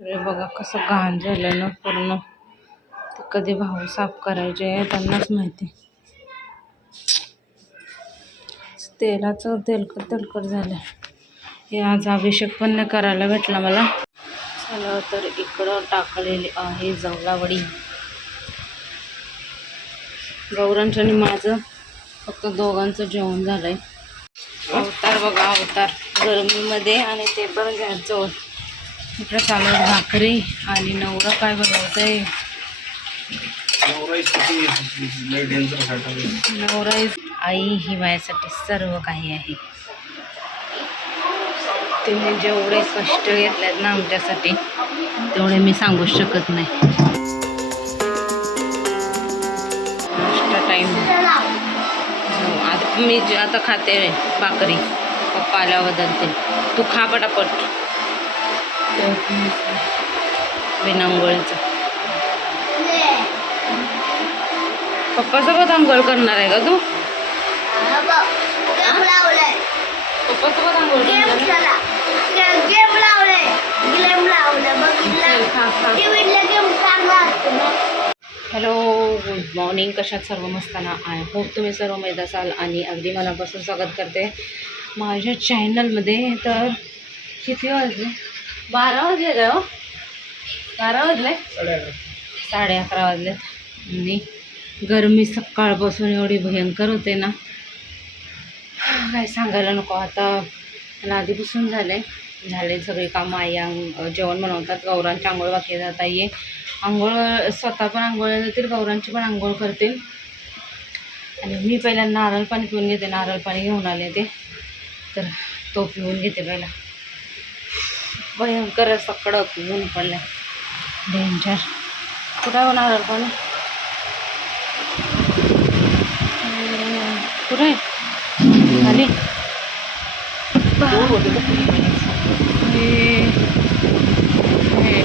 अरे बघा कसं घाण झालं ना पूर्ण. ते कधी भाऊ साफ करायचे आहे त्यांनाच माहिती. तेलाचं तेलकट तेलकट झालं हे आज अभिषेक पण नाही करायला भेटला मला. चला तर इकडं टाकलेली आहे जवलावडी. गौरांचं आणि माझं फक्त दोघांचं जेवण झालंय. अवतार बघा अवतार. गरमीमध्ये आणि ते पण घ्यायचं. इकडं चालू आहे भाकरी आणि नवरा काय बनवतंय? नवरा आई ही माझ्यासाठी सर्व काही आहे. तुम्ही जेवढे कष्ट घेतलेत ना आमच्यासाठी तेवढे मी सांगू शकत नाही. टाईम आता मी आता खाते भाकरी. पप्पा आल्यावर बदलते तू खा पटापट. बिनांगोळीचं पप्पासोबत आंघोळ करणार आहे का तू? पप्पासोबत आंघोळ हॅलो गुड मॉर्निंग कशात सर्व मस्ताना आय होप तुम्ही सर्व माहीत असाल आणि अगदी मनापासून स्वागत करते माझ्या चॅनलमध्ये तर किती वाजले? बारा वाजले का हो. बारा वाजले? साडे अकरा. वाजले. आणि गरमी सकाळपासून एवढी भयंकर होते ना. काय सांगायला नको आता मला आधीपासून झाले. झाले सगळे कामं आई अंग जेवण बनवतात गौरांची आंघोळ बाकी जात आहे. आंघोळ स्वतः पण आंघोळ जातील गौरांची पण आंघोळ करतील. आणि मी पहिला नारळ पाणी पिऊन घेते नारळ पाणी घेऊन आले ते. तर तो पिऊन घेते पहिला. भयंकर असं कडक ऊन पडलं डेंजर कुठं होणार हो कुठे? खाली?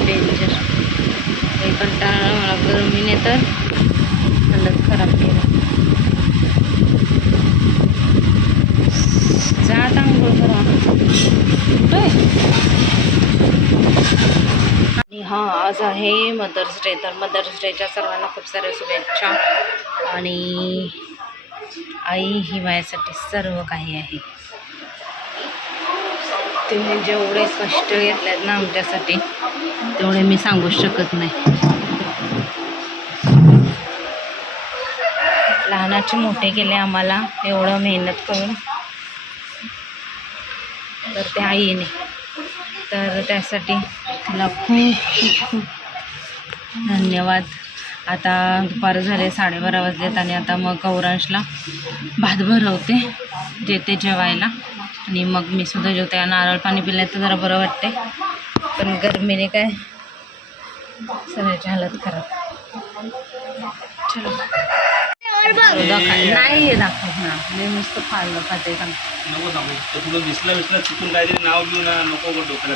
डेंजर हे कंटाळा मला गरमीने तर हालत खराब केलं. जात आंघोळ करा. कुठे हां आज आहे मदर्स डे तर मदर्स डेच्या सर्वांना खूप साऱ्या शुभेच्छा. आणि आई ही माझ्यासाठी सर्व काही आहे. तिने जेवढे कष्ट घेतलेत ना आमच्यासाठी तेवढे मी सांगू शकत नाही. लहानाचे मोठे केले आम्हाला एवढं मेहनत करून. तर ते आईने. तर त्यासाठी मला खूप खूप खूप धन्यवाद. आता दुपार झाले साडेबारा वाजलेत आणि आता मग गौरांशला भात भरवते जेते जेवायला. आणि मग मी सुद्धा जेवते. नारळ पाणी पिलं तर जरा बरं वाटते. पण गरमीने काय सगळ्याची हालत खराब. चलो. नाही हे ना. मी नुसतं फालुदा खाते सांग नको तुला दिसलं विसलं चुकून काहीतरी नाव घेऊ ना नको डोक्याला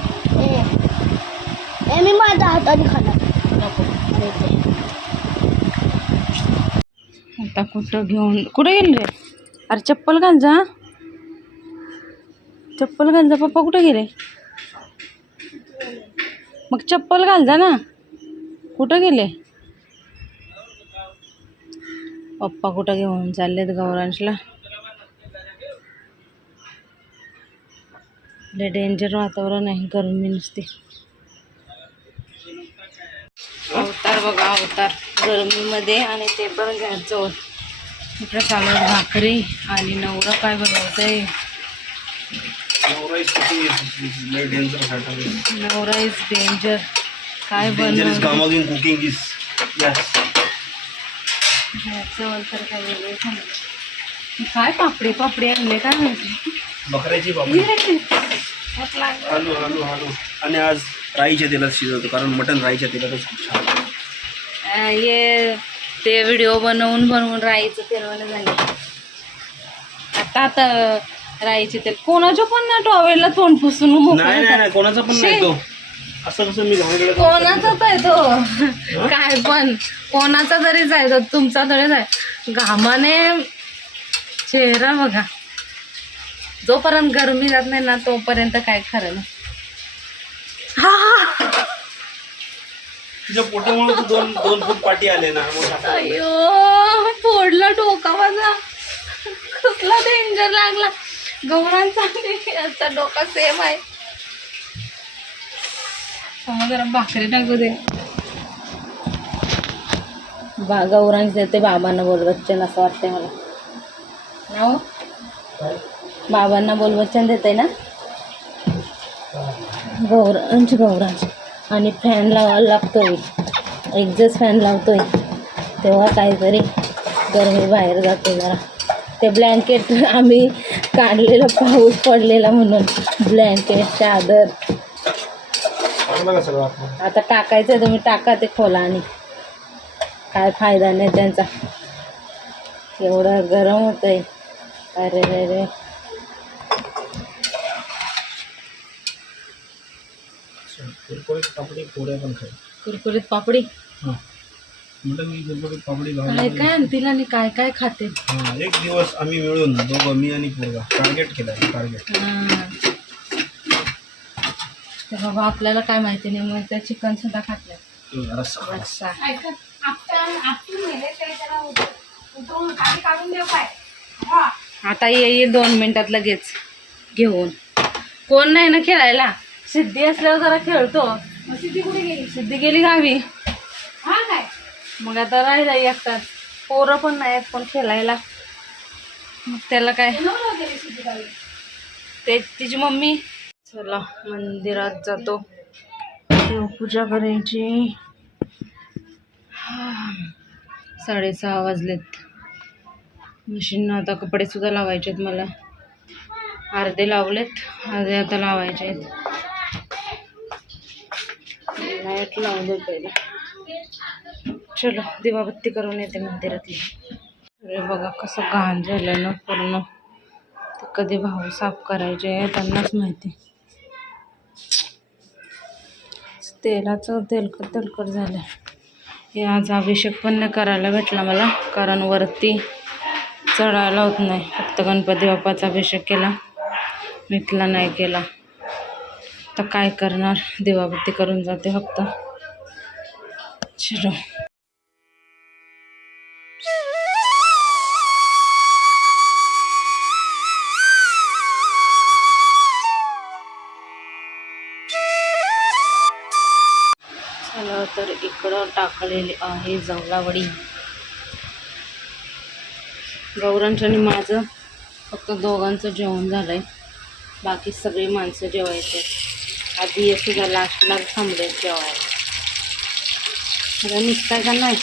मी ए मी माझ्या हाताने खाल्ला आता कुठं घेऊन कुठं गेले रे? अरे चप्पल घाल जा चप्पल घाल जा पप्पा कुठे गेले? मग चप्पल घाल जा ना. कुठं गेले? पप्पा कुठं घेऊन चाललेत गौरांशला? लय डेंजर वातावरण आहे गरमी नुसती. अवतार बघा अवतार. गरमीमध्ये आणि ते पण जवळ इकडे चालू आहे भाकरी आणि नवरा काय बनवतंय? नवरा इज डेंजर काय कामोगिंग कुकिंग इज यस जवळ तर काय वेगळं काय पापडी पापडी आणले काय माहिती? बकऱ्याची ये. Hello hello hello. आणि आज राईच्या तेलात शिजवतो कारण मटण राईच्या तेलातच खूप छान हे ते व्हिडिओ बनवून बनवून राईचं तेलवानं झाले. आता आता राईचे तेल. कोणाच्या पण ना टॉवेलला तोंड पुसून मोकळं नाही नाही नाही कोणाचा पण नाही. तो. असं कसं मी कोणाचाच आहे तो. काय पण. कोणाचा तरीच आहे तो. तुमचा तरीच आहे. घामाने चेहरा बघा. जोपर्यंत गरमी जात नाही ना तोपर्यंत काय खरं हा तुझ्या पोटामुळे तू दोन दोन फूट पाठी आले ना मग आता- अयो फोडला डोका माझा. कसला डेंजर लागला. गौरांचा आणि याचा डोका सेम आहे. समज जरा भाकरी टाकू दे. बा गौरांच देते बाबांना बोलवच्चन असं वाटतंय मला. ना हो? बाबांना बोलवच्चन देते ना? गौरांच गौरांच आणि फॅन लावायला लागतोय. एक्झॉस्ट फॅन लावतोय तेव्हा काहीतरी गरमी बाहेर जाते जरा. ते ब्लँकेट आम्ही काढलेलं पाऊस पडलेला म्हणून ब्लँकेट चादर. आता टाकायचं तुम्ही टाका ते खोला आणि. काय फायदा नाही त्यांचा. एवढं गरम होतंय. अरे रे रे. कुरकुरीत पापडी पोळ्या पण खाय कुरकुरीत पापडी? हां. म्हटलं मी कुरकुरीत पापडी काय काय आणतील आणि काय काय खाते? हां एक दिवस आम्ही मिळून दोघं मी आणि पोरगा टार्गेट केलं टार्गेट हा. ते बाबा आपल्याला काय माहिती नाही मग त्या चिकन सुद्धा खातलं रस्सा. रस्सा आता येईल दोन मिनिटात लगेच घेऊन. कोण नाही ना खेळायला. सिद्धी असल्यावर जरा खेळतो. सिद्धी कुठे गेली? सिद्धी गेली गावी. हा काय? मग आता राहिला एकटात पोरं पण नाहीत पण खेळायला. मग त्याला काय? ते तिची मम्मी. चला मंदिरात जातो. देवपूजा करायची. साडेसहा वाजलेत. मशीननं आता कपडेसुद्धा लावायचे आहेत मला. अर्धे लावलेत अर्धे आता लावायचे आहेत लाइट लावले पहिले चलो दिवाबत्ती करून येते मंदिरातली. अरे बघा कसं घाण झालं ना पूर्ण. ते कधी भाऊ साफ करायचे आहे त्यांनाच माहिती. तेलाचं तेलकट तेलकट झालं हे आज अभिषेक पण नाही करायला भेटला मला कारण वरती चढायला होत नाही. फक्त गणपती बाप्पाचा अभिषेक केला. मिथला नाही केला. तर काय करणार? दिवाबत्ती करून जाते फक्त. शिरो चला तर इकडं टाकलेली आहे जवलावडी गौरांचं आणि माझं फक्त दोघांचं जेवण झालं आहे बाकी सगळी माणसं जेवायचे. आधी हे सुद्धा लास्टला थांबले जेवायला. निघताय का नाही?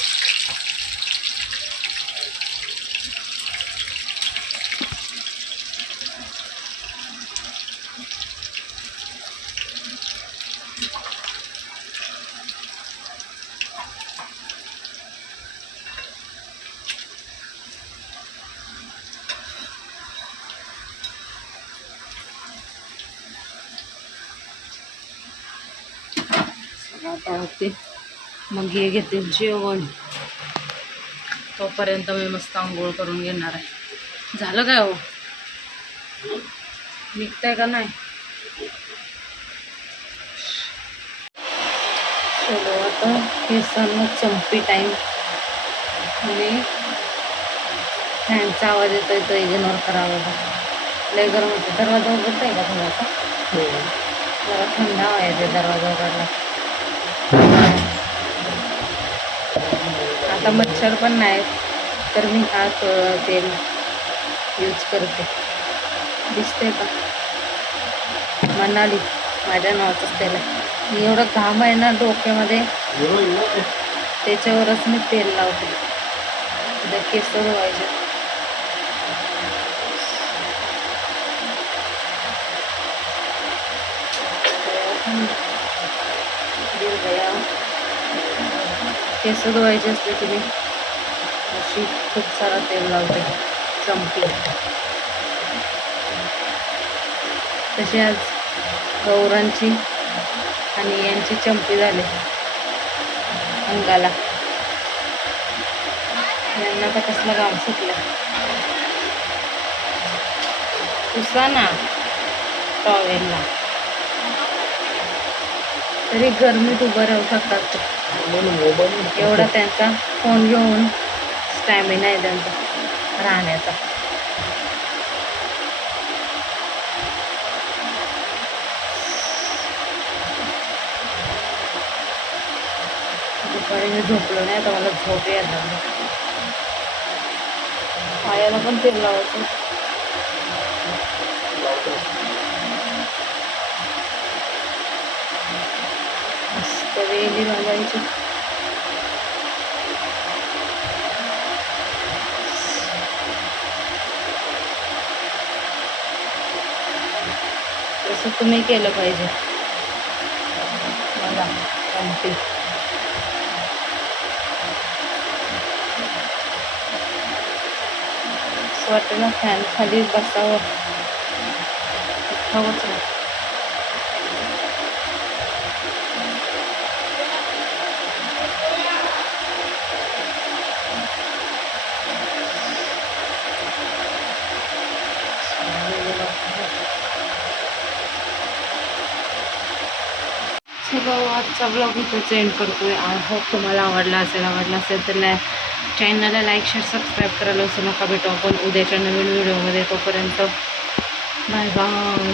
आता होते. मग हे घेते जेवण. तोपर्यंत मी मस्त आंघोळ करून घेणार आहे. झालं काय हो? निघताय का नाही? आता केसांना चंपी टाईम आणि फॅनचा आवाज येतोय तो इग्नोर करावा. लय गरम होते दरवाजा उघडताय का थोडासा? जरा थंड हवा येते दरवाजा उघडला. आता मच्छर पण नाही तर मी हा तेल यूज करते. दिसते का? मनाली माझ्या नावाचंच तेल आहे. मी एवढं घाम आहे ना डोक्यामध्ये त्याच्यावरच मी तेल लावते. उद्या केस धुवायचे. हम्म. दीड बया केस धुवायचे असते की मी अशी खूप सारा तेल लावते. चमकी. तशी आज गौरांची आणि यांची चंपी झाली. अंगाला. यांना तर कसलं काम सुटलं? पुसा ना टॉवेलला. तरी गरमीत उभं राहू शकतात एवढा त्यांचा फोन घेऊन स्टॅमिना आहे त्यांचा राहण्याचा. दुपारी मी झोपलो नाही आता मला झोप यायला पायाला पण तेल लावायचं. मस्त वेली घालायची तसं तुम्ही केलं पाहिजे. मला सांगते असं वाटतं ना फॅन खाली बसावं. उठावंच नाही आजचा ब्लॉग इथंच एंड करतोय. आय होप तुम्हाला आवडला असेल आवडला असेल तर लाय चॅनलला लाईक शेअर सबस्क्राईब करायला विसरू नका. भेटू आपण उद्याच्या नवीन व्हिडिओमध्ये तोपर्यंत बाय बाय